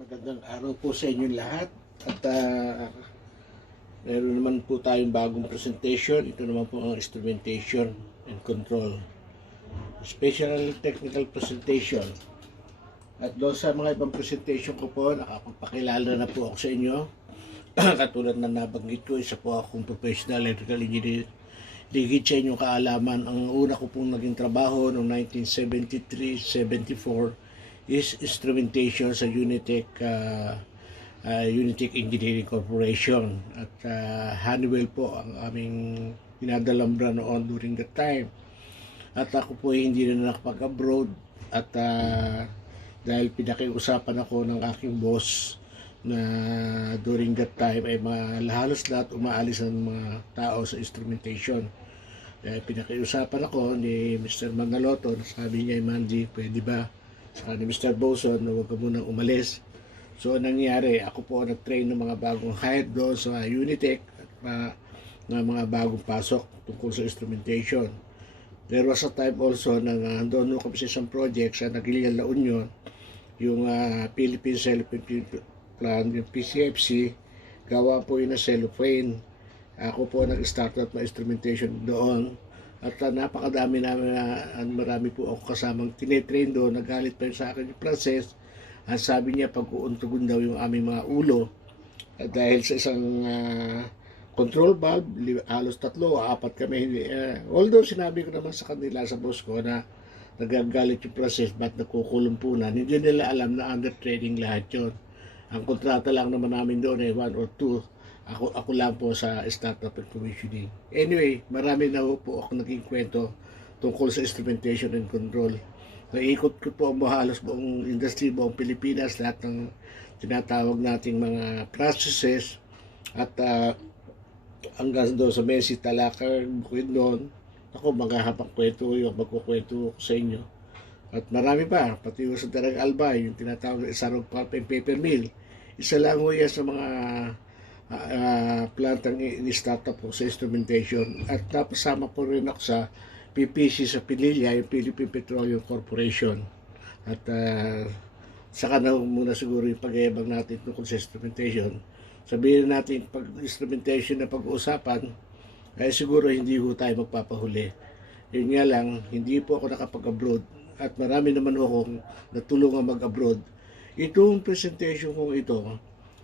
Magandang araw po sa inyo lahat at meron naman po tayong bagong presentation. Ito naman po ang instrumentation and control. Special technical presentation. At doon sa mga ibang presentation ko po, nakapagpakilala na po ako sa inyo. Katulad na nabanggit ko, isa po akong professional electrical engineer. Ligid sa inyong kaalaman, ang una ko pong naging trabaho noong 1973-74 is instrumentation sa Unitech Engineering Corporation. At Honeywell po ang aming pinadalambra noon during that time. At ako po hindi na nakapag-abroad at dahil pinakiusapan ako ng aking boss na during that time ay halos lahat umaalis ang mga tao sa instrumentation. Dahil pinakiusapan ako ni Mr. Manaloto, sabi niya, Mandy, pwede ba? Saka ni Mr. Boson na huwag ka munang umalis. So nangyari, ako po nag-train ng mga bagong hire doon sa Unitech at mga bagong pasok tungkol sa instrumentation. There was a time also na doon kami sa isang project sa Nagilian, La Union, yung Philippine Cellophane Plant, yung PCFC, gawa po yun na cellophane. Ako po nag-start at ma-instrumentation doon. At napakadami namin, marami po ako kasamang tinetrain doon. Nagalit pa yun sa akin yung process. At sabi niya, pag-uuntugon daw yung aming mga ulo. At dahil sa isang control valve, halos 3 o 4 kami. Although sinabi ko naman sa kanila, sa boss ko, na nagagalit yung process, ba't nagkukulumpunan. Hindi nila alam na under training lahat yun. Ang kontrata lang naman namin doon ay 1 or 2. Ako lang po sa startup and commissioning. Anyway, marami na po ako naging kwento tungkol sa instrumentation and control. Naikot ko po ang halos buong industry, buong Pilipinas, lahat ng tinatawag nating mga processes at hanggang doon sa Messi, Talakar, bukid doon. Ako, maghahabang kwento yung magkukwento ko sa inyo. At marami pa, pati sa Darang Albay, yung tinatawag na Isarog Pulp and Paper Mill. Isa lang ho yan sa mga plantang in-startup po sa instrumentation. At napasama po rin ako sa PPC sa Pinilla, yung Philippine Petroleum Corporation. At saka na muna siguro yung pag-iabang natin tungkol sa instrumentation. Sabihin natin pag instrumentation na pag-uusapan, ay siguro hindi ho tayo magpapahuli. Yun nga lang, hindi po ako nakapag-abroad at marami naman akong natulungan mag-abroad. Itong presentation kong ito,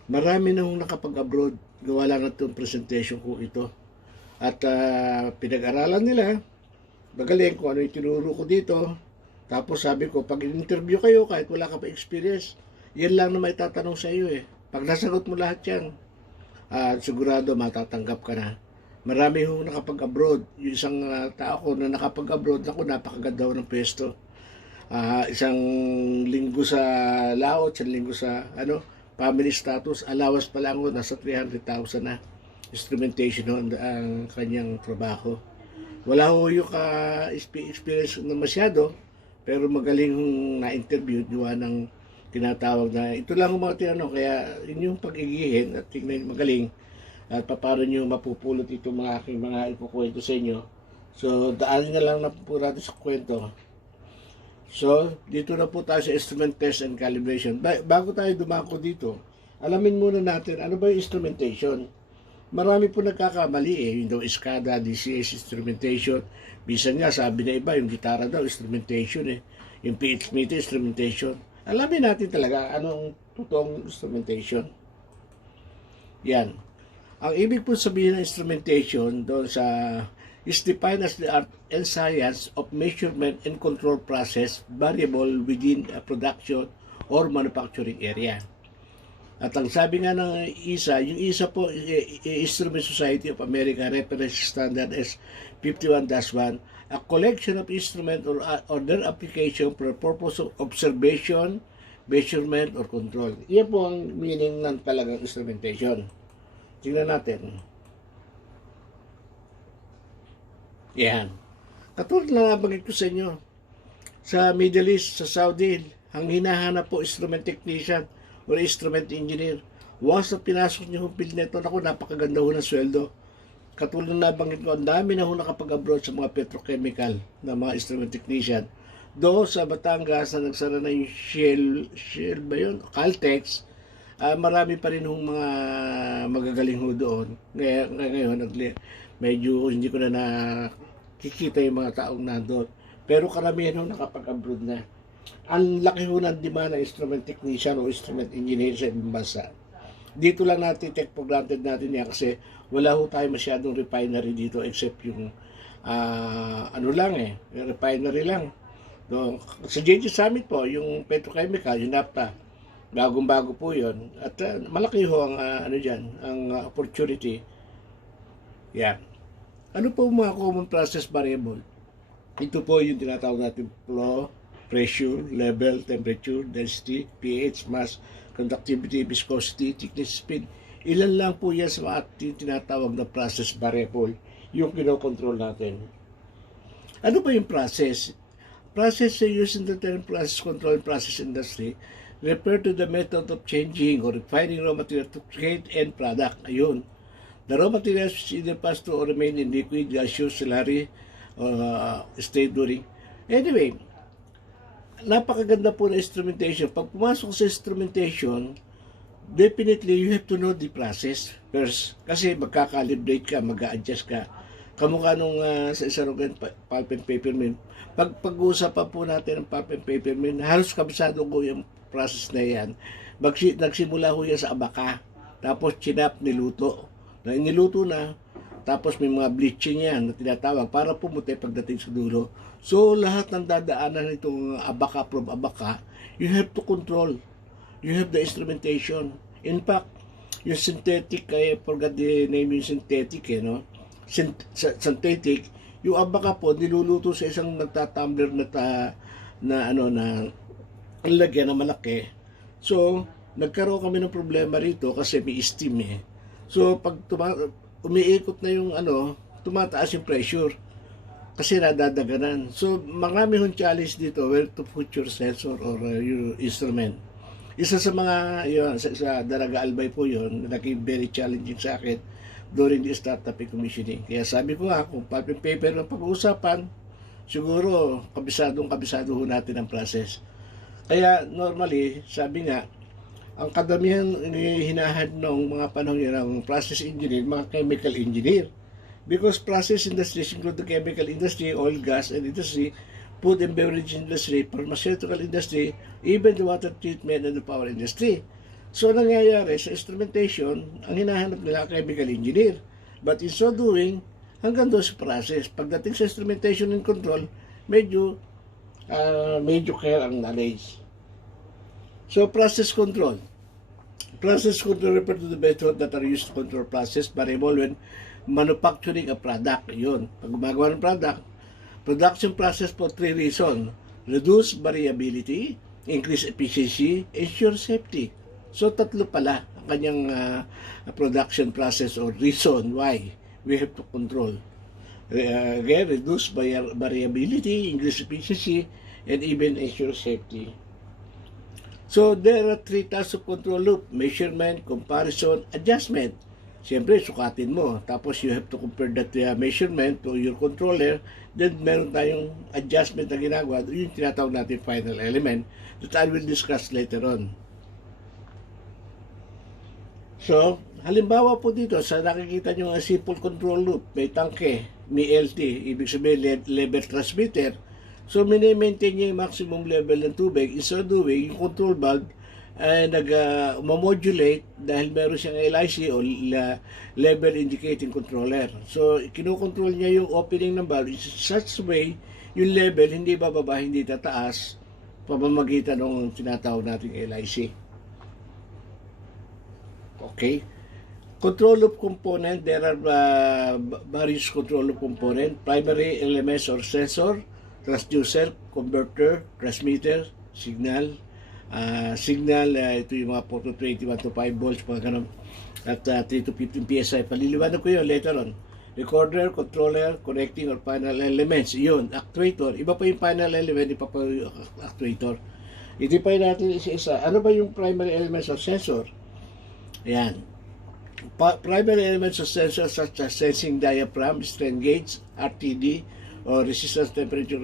marami na akong nakapag-abroad, gawa lang na itong presentation kong ito. At pinag-aralan nila, magaling kung ano yung tinuro ko dito. Tapos sabi ko, pag in-interview kayo, kahit wala ka pa experience, yan lang na may tatanong sa iyo eh. Pag nasagot mo lahat yan, sigurado matatanggap ka na. Marami akong nakapag-abroad. Yung isang tao ko na nakapag-abroad, ako napakaganda ng pwesto. Isang linggo sa Laos, isang linggo sa family status, allowance pa lang ko, nasa 300,000 na instrumentation ang kanyang trabaho. Wala ho yung experience na masyado, pero magaling na-interview, diwa ng tinatawag na, ito lang ang mga tinanong, kaya inyong pag-igihin at tingnan magaling at paano nyo mapupulot itong mga aking mga ipukwento sa inyo. So, daanin na lang na po natin sa kwento. So, dito na po tayo sa instrument test and calibration. Bago tayo dumako dito, alamin muna natin, ano ba yung instrumentation? Marami po nagkakamali yung daw SCADA, DCS instrumentation. Bisan nga, sabi na iba, yung gitara daw, instrumentation Yung PH meter, instrumentation. Alamin natin talaga anong totoong instrumentation. Yan. Ang ibig po sabihin ng instrumentation doon sa is defined as the art and science of measurement and control process variable within a production or manufacturing area. At ang sabi nga ng ISA, yung ISA po, Instrument Society of America Reference Standard S51-1, a collection of instrument or their application for the purpose of observation, measurement, or control. Iyan po ang meaning ng talagang instrumentation. Tingnan natin. Yan. Katulad na nabanggit ko sa inyo, sa Middle East, sa Saudi, ang hinahanap po instrument technician o instrument engineer. Once na pinasok niyo yung field neto, ako, napakaganda ho ng sweldo. Katulad na nabanggit ko, ang dami na ho nakapag-abroad sa mga petrochemical na mga instrument technician. Do sa Batangas na nagsara na yung Shell ba yun? Caltex, marami pa rin hong mga magagaling ho doon. Ngayon, medyo hindi ko na nakikita yung mga taong nandoon. Pero karamihan ho nakapag-abroad na. Ang laki ho ng demand ng instrument technician o instrument engineer sa ibang bansa. Dito lang natin take for granted natin yan kasi wala ho tayo masyadong refinery dito except yung refinery lang. So, sa JG Summit po, yung petrochemical, yung napta, bagong-bago po yun. At malaki ho ang, ang opportunity. Yan. Ano po mga common process variable? Ito po yung tinatawag natin flow, pressure, level, temperature, density, pH, mass, conductivity, viscosity, thickness, speed. Ilan lang po yan sa ating tinatawag na process variable, yung kinokontrol natin. Ano ba yung process? Process used in the term process control process industry refer to the method of changing or refining raw material to create end product. Ayun. The raw materials either pass through or remain in liquid, gaseous, slurry, state during. Anyway, napakaganda po na instrumentation. Pag pumasok sa instrumentation, definitely you have to know the process first. Kasi magkakalibrate ka, mag-a-adjust ka. Kamukha nung sa Isarogan pulp and paper mill. Pag-uusapan po natin ng pulp and paper mill, halos kabisado ko yung process na yan. Nagsimula ko yan sa abaka. Tapos chinap, niluto. Niluto na. Tapos may mga bleaching yan na tinatawag para pumuti pagdating sa dulo. So lahat ng dadaanan nitong abaka from abaka, you have to control. You have the instrumentation. In fact, yung synthetic, I forgot the name yung synthetic, synthetic, yung abaka po niluluto sa isang nagtatumbler na lagyan na malaki. So nagkaroon kami ng problema rito kasi may steam eh. So pag umiikot na yung tumataas yung pressure kasi nadadaganan. So marami hong challenge dito where to put your sensor or your instrument. Isa sa mga sa Daraga Albay po yun, naging very challenging sa akin during the startup and commissioning. Kaya sabi ko nga, kung pulp and paper ng pag-uusapan, siguro kabisado ho natin ang process. Kaya normally, sabi nga, ang kadamihan hinahad ng mga panahon yun ng process engineer, mga chemical engineer. Because process industries include the chemical industry, oil, gas, and industry, food and beverage industry, pharmaceutical industry, even the water treatment and the power industry. So, nangyayari sa instrumentation, ang hinahanap nila chemical engineer. But in so doing, hanggang doon sa process. Pagdating sa instrumentation and control, medyo care ang knowledge. So, process control. Process control refer to the method that are used to control process variable when manufacturing a product. Yun. Pag gumagawa ng product, production process for 3 reasons. Reduce variability, increase efficiency, ensure safety. So, 3 pala ang kanyang production process or reason why we have to control. Again, reduce variability, increase efficiency, and even ensure safety. So, there are 3 types of control loop: measurement, comparison, adjustment. Siyempre, sukatin mo. Tapos, you have to compare that measurement to your controller. Then, meron tayong adjustment na ginagawa. Yung tinatawag natin final element that I will discuss later on. So, halimbawa po dito, sa nakikita nyo ang simple control loop, may tangke, may LT, ibig sabihin level transmitter. So, mini-maintain niya yung maximum level ng tubig. In so doing, yung control valve ay nag-modulate dahil meron siyang LIC o level indicating controller. So, kinokontrol niya yung opening ng valve in such way, yung level hindi bababa, hindi tataas, pamamagitan ng tinatawag nating LIC. Okay? Control loop component, there are various control loop component: primary elements or sensor, transducer, converter, transmitter, signal, ito yung mga 4 to 21 to 5 volts, mga ganun, at 3 to 15 PSI. Paliliwanag ko yun later on. Recorder, controller, connecting or final elements. Yun, actuator. Iba pa yung final element, iba pa yung actuator. I-define natin isa-isa. Ano ba yung primary elements of sensor? Ayan. Primary elements of sensor such as sensing diaphragm, strain gauge, RTD, or resistance temperature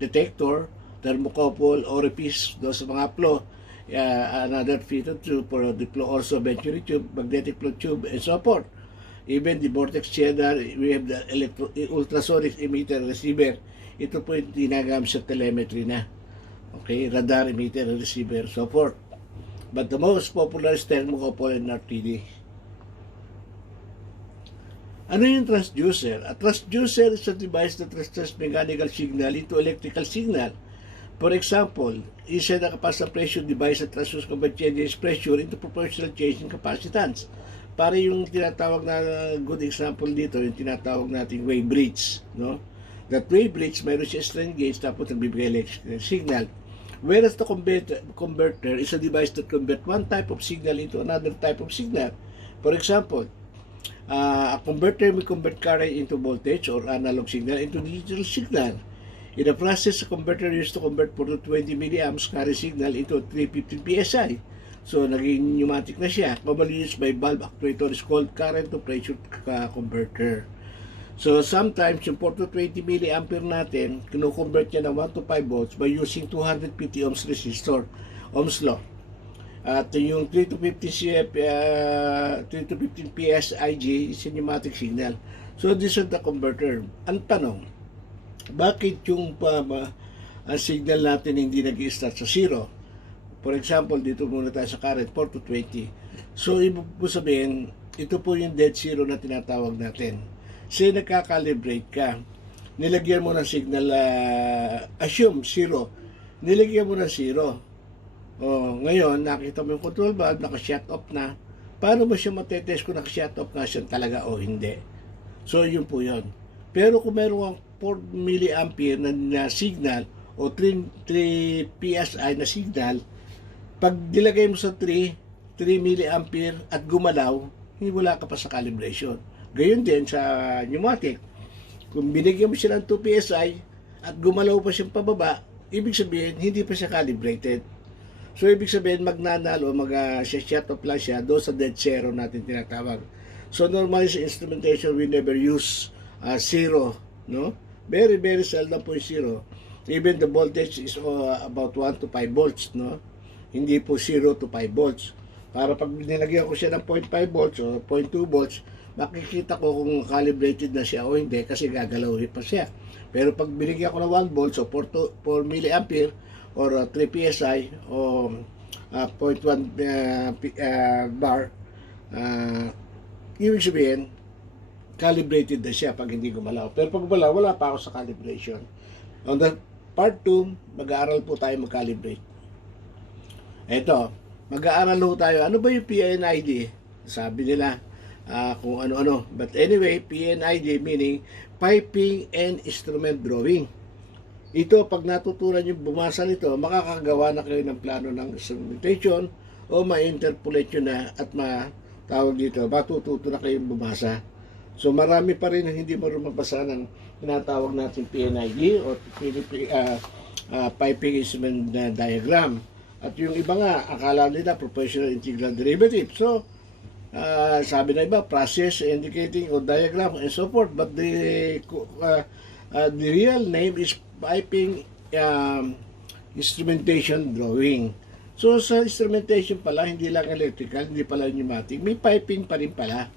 detector, thermocouple, orifice, doon sa mga flow, another feeder tube for the flow, also venturi tube, magnetic flow tube, and so forth. Even the vortex chamber, we have the ultrasonic emitter receiver. Ito po yung tinagamit sa telemetry na. Okay, radar, emitter, receiver, so forth. But the most popular is thermocouple and RTD. Ano yung transducer? A transducer is a device that transfers mechanical signal into electrical signal. For example, isa na capacitor pressure device that transfers continuous pressure into proportional change in capacitance. Para yung tinatawag na good example dito, yung tinatawag nating wave bridge, no? That wave bridge, mayroon siya strain gauge, tapos nagbibigay electrical signal. Whereas the converter is a device that converts one type of signal into another type of signal. For example, a converter will convert current into voltage or analog signal into digital signal. In the process, a converter used to convert 420 milliamps current signal into 350 psi. So, naging pneumatic na siya. Commonly used by valve actuator is called current to pressure converter. So, sometimes yung 420 milliampere natin, kino-convert niya ng 1 to 5 volts by using 250 ohms resistor, Ohm's law. At yung 3 to 15 PSIG is pneumatic signal. So, this is the converter. Ang tanong, bakit yung signal natin hindi nag-i-start sa 0? For example, dito muna tayo sa current, 4 to 20. So, ibig po sabihin, ito po yung dead zero na tinatawag natin. Say, nagka-calibrate ka, nilagyan mo ng signal, assume 0, nilagyan mo ng 0. Ngayon, nakita mo yung control valve, naka-shut off na. Paano mo siya matetest kung naka-shut off na siya talaga o hindi? So, yun po yun. Pero kung meron 4 milliampere na signal o 3 PSI na signal, pag nilagay mo sa 3 milliampere at gumalaw, hindi wala ka pa sa calibration. Gayon din sa pneumatic. Kung binigyan mo siya ng 2 PSI at gumalaw pa siyang pababa, ibig sabihin, hindi pa siya calibrated. So, ibig sabihin, magnanal o mag-shut off lang siya doon sa dead zero natin tinatawag. So, normally sa instrumentation, we never use 0, no? Very, very seldom po yung 0. Even the voltage is about 1 to 5 volts, no? Hindi po 0 to 5 volts. Para pag nilagyan ko siya ng 0.5 volts o 0.2 volts, makikita ko kung calibrated na siya o hindi kasi gagalawin pa siya. Pero pag binigyan ko ng 1 volts o 4 milliampere or 3 PSI o 0.1 bar, ibig sabihin, calibrated na siya pag hindi gumalaw. Pero pag gumalaw, wala pa ako sa calibration. On the part 2, mag-aaral po tayo mag-calibrate. Ito, mag-aaral po tayo. Ano ba yung P&ID? Sabi nila, kung ano-ano. But anyway, P&ID meaning Piping and Instrument Drawing. Ito, pag natutunan yung bumasa nito, makakagawa na kayo ng plano ng instrumentation o ma-interpolate nyo na at tawag dito, matututo na kayong bumasa. So, marami pa rin hindi mo rin mabasa ng tinatawag natin P&ID o Piping Instrument Diagram. At yung iba nga, akala nila Professional Integral Derivative. So, sabi na iba, process, indicating, or diagram, and so forth. But the real name is Piping Instrumentation Drawing. So, sa instrumentation pala, hindi lang electrical, hindi pala pneumatic, may piping pa rin pala.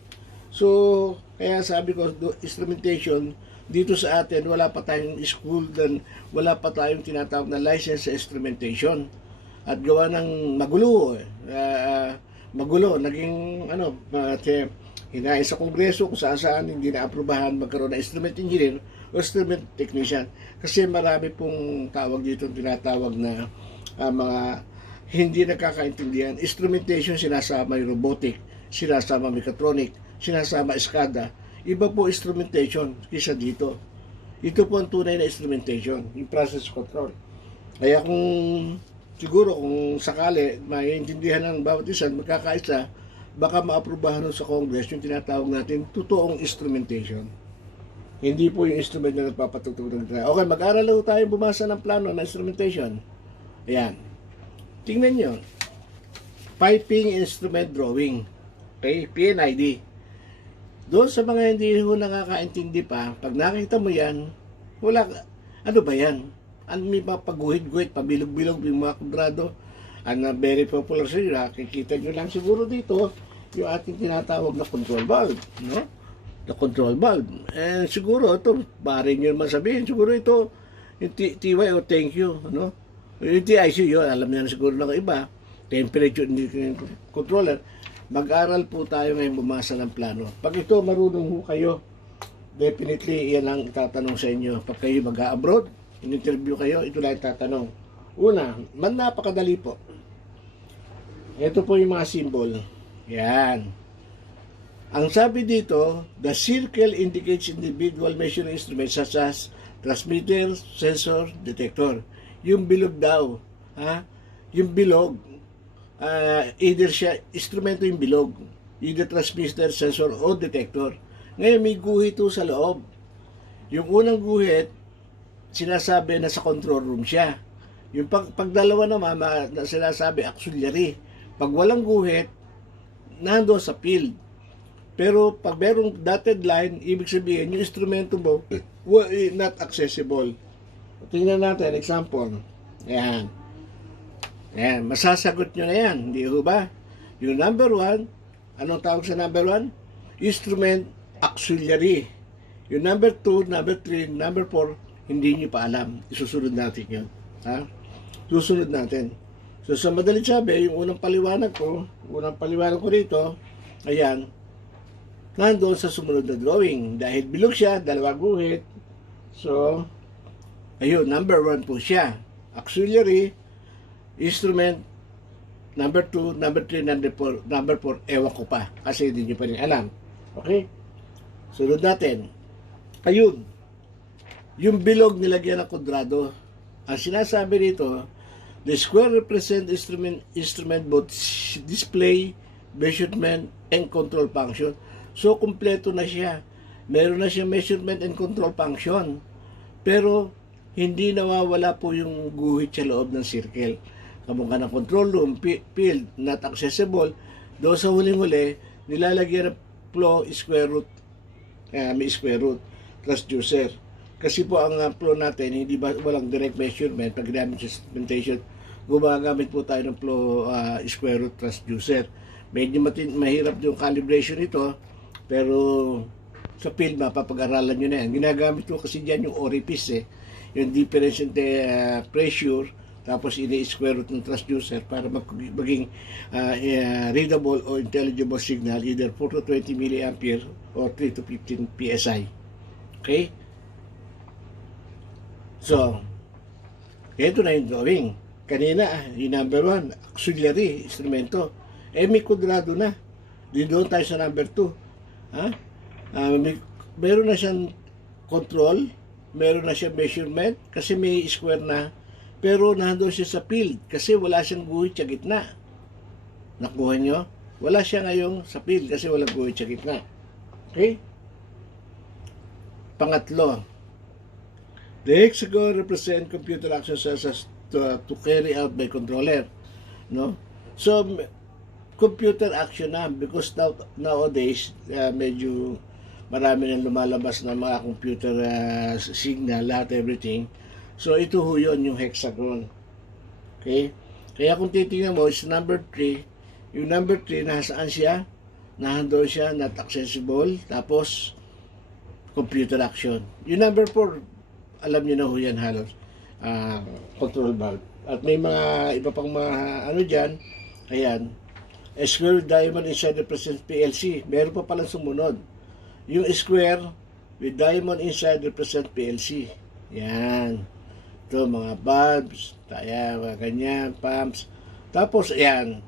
So, kaya sabi ko, instrumentation, dito sa atin, wala pa tayong school, dan wala pa tayong tinatawag na license sa instrumentation. At gawa ng magulo, magulo, naging hinahin sa kongreso kung saan hindi na-aprobahan magkaroon ng instrument engineer o instrument technician. Kasi marami pong tawag dito, tinatawag na mga hindi nakakaintindihan. Instrumentation, sinasama yung robotic, sinasama mechatronic, sinasama eskada. Iba po instrumentation kisa dito. Ito po ang tunay na instrumentation, yung process control. Kaya siguro kung sakali maiintindihan ng bawat isa, magkakaisa, baka maaprubahan sa Congress yung tinatawag natin totoong instrumentation. Hindi po yung instrument na nagpapatutulong tayo. Okay, mag-aral lang tayo bumasa ng plano ng instrumentation. Ayan. Tingnan nyo. Piping Instrument Drawing. Okay, P&ID. Doon sa mga hindi ho nakakaintindi pa, pag nakita mo yan, ano ba yan? may papaguhit-guhit, pabilog-bilog yung mga kudrado. And very popular sa inyo, nakikita nyo lang siguro dito, yung ating tinatawag na control valve, no? The control valve. And siguro ito, bari nyo naman sabihin, siguro ito, yung TY o thank you, no? Yung TIC yun, alam nyo na siguro ng iba, temperature controller. Mag-aral po tayo ngayon bumasa ng plano. Pag ito marunong ho kayo, definitely yan ang itatanong sa inyo. Pag kayo mag-abroad, in-interview kayo, ito lang itatanong. Una, napakadali po. Ito po yung mga symbol. Yan. Ang sabi dito, the circle indicates individual measuring instruments such as transmitter, sensor, detector. Yung bilog daw. Ha? Yung bilog. Either siya, instrumento yung bilog. Either transmitter, sensor, o detector. Ngayon, may guhit ito sa loob. Yung unang guhit, sinasabi na sa control room siya. Yung pagdalawa naman, sinasabi auxiliary. Pag walang guhit, nando sa field. Pero pag merong dotted line, ibig sabihin, yung instrumento mo, not accessible. Tingnan natin, example. Ayan. Ayan, masasagot nyo na yan. Hindi ho ba? Yung number 1, anong tawag sa number 1? Instrument auxiliary. Yung number 2, number 3, number 4, hindi nyo pa alam. Isusunod natin yun. Ha? Susunod natin. So, sa madaling sabi, yung unang paliwanag ko dito, ayan, nandoon sa sumunod na drawing. Dahil bilog siya, dalawa guhit. So, ayun, number 1 po siya. Auxiliary, instrument, number 2, number 3, number 4, ewan ko pa. Kasi hindi nyo pa rin alam. Okay? Sunod natin. Ayun. Yung bilog nilagyan ng kudrado. Ang sinasabi dito, the square represent instrument both display, measurement, and control function. So, kumpleto na siya. Meron na siya measurement and control function. Pero, hindi nawawala po yung guhit sa loob ng circle. Kamukha ng control room, field, not accessible. Doon sa huling-huli, nilalagyan ng flow square root. May square root, transducer. Kasi po ang flow natin, hindi ba walang direct measurement. Pag ginamit sa instrumentation, gumagamit po tayo ng flow square root transducer. Medyo mahirap yung calibration ito, pero sa field mapapag-aralan nyo na yan. Ginagamit ko kasi dyan yung orifice yung difference in the pressure, tapos ini-square root ng transducer para maging readable o intelligible signal, either 4 to 20 milliampere or 3 to 15 psi. Okay? So, ito na yung drawing. Kanina, yung number 1, auxiliary, instrumento. May kudrado na. Doon tayo sa number 2. Ha? Meron na siyang control, meron na siyang measurement, kasi may square na, pero nandun siya sa field, kasi wala siyang guhit sa gitna. Nakuha nyo? Wala siya ngayong sa field, kasi walang guhit sa gitna. Okay? Pangatlo, the hexagon represent computer action cells to carry out by controller. No? So, computer action na because nowadays, medyo marami nang lumalabas na mga computer signal, lahat, everything. So, ito ho yun, yung hexagon. Okay? Kaya kung titingnan mo, is number 3. Yung number 3, nasaan siya? Nahandoon siya, not accessible. Tapos, computer action. Yung number 4, alam niyo na ho yan halos. Control valve. At may mga iba pang mga ano dyan. Ayan. A square diamond inside the present PLC. Meron pa palang sumunod. Yung square with diamond inside the present PLC. Yan. Ito, mga bulbs. Ayan, mga ganyan, pumps. Tapos, ayan.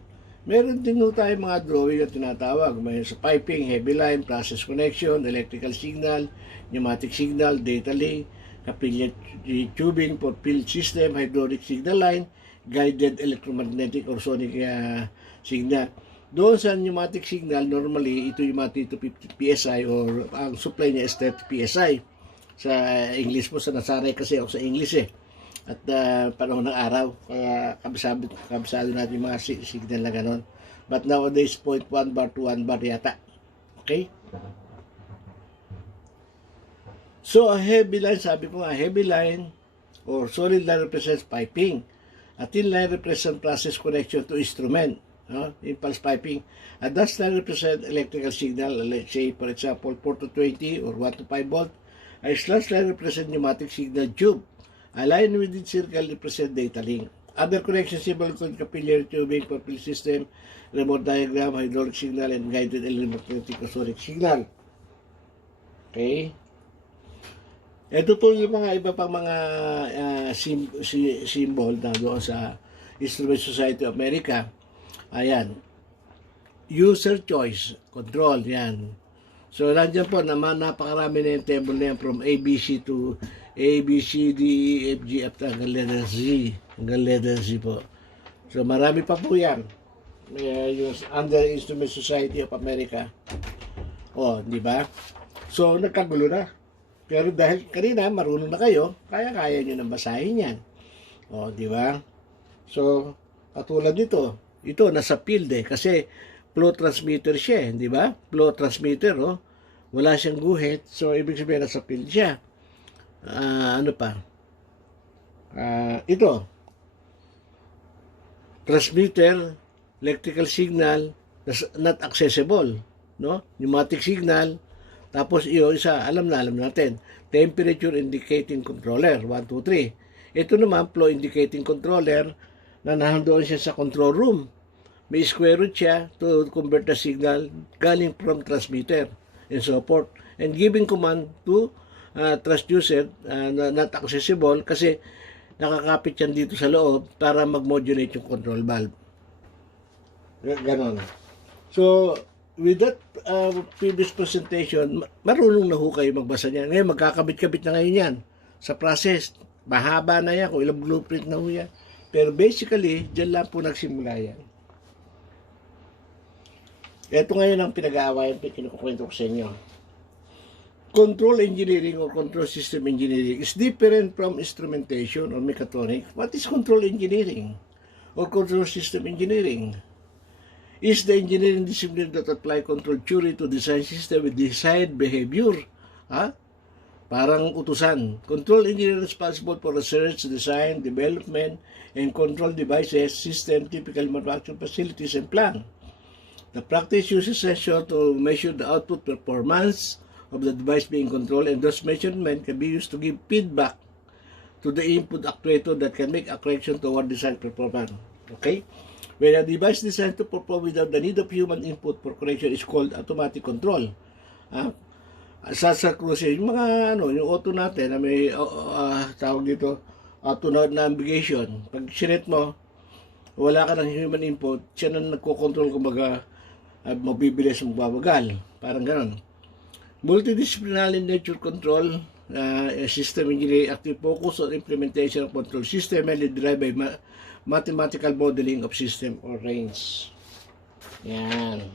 Meron din ho tayo mga drawing na tinatawag. May sa piping, heavy line, process connection, electrical signal, pneumatic signal, data link, capillary tubing for field system, hydraulic signal line, guided electromagnetic or sonic signal. Doon sa pneumatic signal, normally, ito yung mga 250 PSI or ang supply niya is 30 PSI. Sa English po, sa nasanay kasi ako sa English At panahon ng araw, kaya kabisado natin yung mga signal na ganon. But nowadays, 0.1 bar to 1 bar yata. Okay? So, a heavy line, sabi ko nga, heavy line, or solid line represents piping. A thin line represents process connection to instrument, impulse piping. A dashed line represents electrical signal, let's say for example 4 to 20 or 1 to 5 volt. A slash line represents pneumatic signal tube. A line within circle represents data link. Other connection symbol include capillary tubing, profile system, remote diagram, hydraulic signal, and guided electromagnetic sonic signal. Okay? Ito po yung mga iba pang mga symbol na doon sa Instrument Society of America. Ayan. User choice, control, yan. So, nandiyan po naman napakarami na yung table na yan from ABC to A, B, C, D, E, F, G, up to hanggang letter Z. Hanggang letter Z po. So, marami pa po yan. Yung under Instrument Society of America. O, di ba? So, nagkagulo na. Pero dahil kanina, marunong na kayo, kaya-kaya nyo nang basahin yan. O, di ba? So, katulad nito, ito, nasa field kasi flow transmitter siya, di ba? Flow transmitter, wala siyang guhit, so ibig sabihin nasa field siya. Ano pa? Ito, transmitter, electrical signal, not accessible, pneumatic signal, tapos isa, alam natin, temperature indicating controller, 1, 2, 3. Ito naman, flow indicating controller, na nandoon siya sa control room. May square root siya to convert the signal galing from transmitter and so forth. And giving command to transducer, not accessible, kasi nakakapit yan dito sa loob para mag-modulate yung control valve. Ganon. So, with that previous presentation, marunong na ho kayo magbasa niyan. Ngayon, magkakabit-kabit na ngayon yan sa process. Mahaba na yan, kung ilang blueprint na ho yan. Pero basically, dyan lang po nagsimula yan. Ito ngayon ang pinag-aawayan, kinukukwento ko sa inyo. Control engineering or control system engineering is different from instrumentation or mechatronics. What is control engineering or control system engineering? Is the engineering discipline that apply control theory to design system with desired behavior. Parang utusan. Control engineering responsible for research, design, development, and control devices, system, typical manufacturing facilities, and plan. The practice uses sensor to measure the output performance of the device being controlled, and those measurements can be used to give feedback to the input actuator that can make a correction toward desired performance. Okay? When a device designed to perform without the need of human input for correction is called automatic control. Sa cruise, yung mga yung auto natin na may tawag dito, auto navigation. Pag sinet mo, wala ka ng human input, siya na nagko-control, kumbaga, mabibilis, magbabagal. Parang gano'n. Multidisciplinary nature control, system engineering active focus on implementation of control system mainly derived by mathematical modeling of system or range. Yan.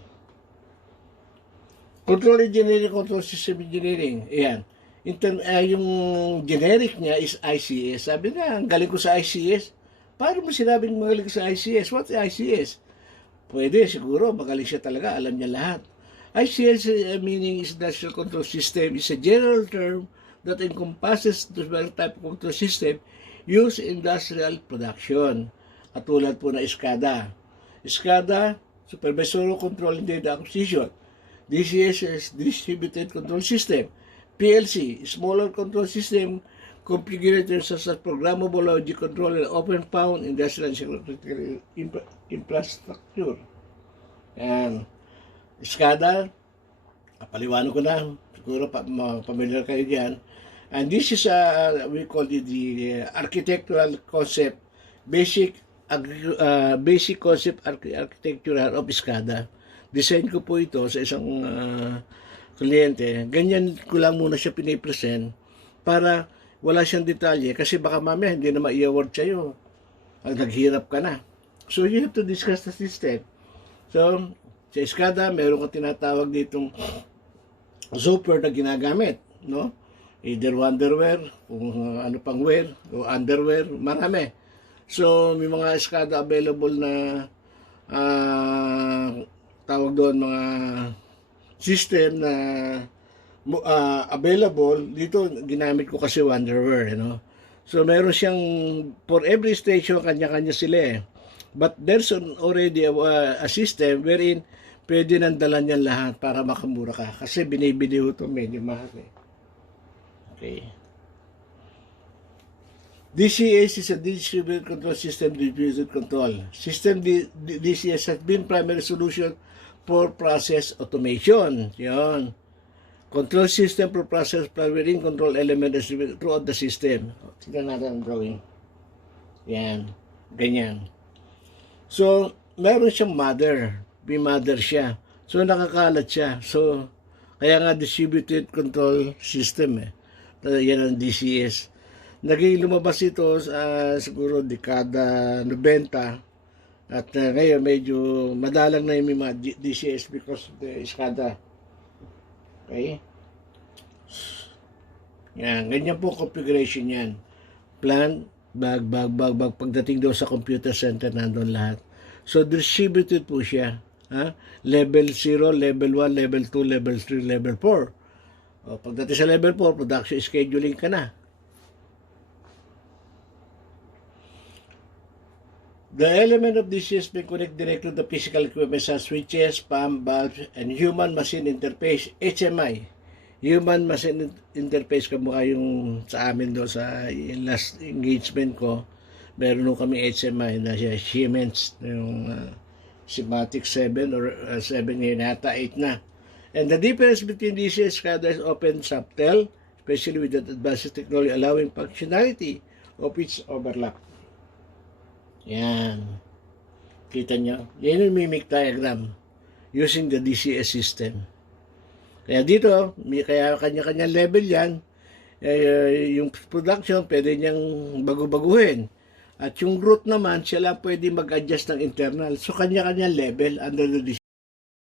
Control engineering, control system engineering. Ayan. Yung generic niya is ICS. Sabi na, ang galing ko sa ICS. Paano mo sinabing magaling sa ICS? What is ICS? Pwede, siguro, magaling siya talaga. Alam niya lahat. ICS meaning is Industrial Control System is a general term that encompasses the type of control system used in industrial production. Katulad po na SCADA. SCADA, Supervisory Control and Data Acquisition. DCS is Distributed Control System. PLC, Smaller Control System, configurators such as programmable logic controller, often found in industrial infrastructure. And SCADA, paliwanag ko na, siguro familiar kayo dyan. And this is, we call it the architectural concept, basic concept architectural of SCADA. Design ko po ito sa isang kliyente. Ganyan ko lang muna siya pinipresent para wala siyang detalye kasi baka mamaya hindi na ma-award sa'yo. Naghirap ka na. So, you have to discuss the system. So, sa SCADA, meron kang tinatawag ditong software na ginagamit, no? Either wonderware, kung ano pang wear, o underwear, marami. So, may mga SCADA available na tawag doon mga system na available. Dito, ginamit ko kasi wonderwear, you know? So meron siyang, for every station, kanya-kanya sila eh. But there's already a system wherein pwede nang dalan yan lahat para makamura ka. Kasi binibili ho ito medyo mahal eh. Okay. DCS is a distributed control system, distributed control. System DCS has been primary solution for process automation. Yan. Control system for process wherein control element is throughout the system. Tignan natin ang drawing. Yan. Ganyan. So, meron siyang mother. Mother siya. So, nakakalat siya. So, kaya nga distributed control system eh. Yan ang DCS. Naging lumabas ito siguro dekada 90 at ngayon medyo madalang na yung mga DCS because of the SCADA. Okay? Yan, ganyan po configuration yan. Plan, bag. Pagdating daw sa computer center, nandun lahat. So, distributed po siya. Ha? Level 0, level 1, level 2, level 3, level 4. O, pagdating sa level 4, production scheduling ka na. The element of this system connect directly to the physical equipment such as switches, pump, valves, and human-machine interface, HMI. Human-machine interface, kamukha yung sa amin doon sa last engagement ko. Meron nung kami HMI na siya, Siemens, yung Simatic 7 or 7 ngayon, yata 8 na. And the difference between these is SCADA is open subtle, especially with the advanced technology allowing functionality of its overlap. Yan. Kita nyo? Yan yung mimic diagram using the DCS system. Kaya dito, kaya kanya-kanya level yan. Yung production, pwede niyang bago-baguhin. At yung root naman, sila pwede mag-adjust ng internal. So, kanya-kanya level under the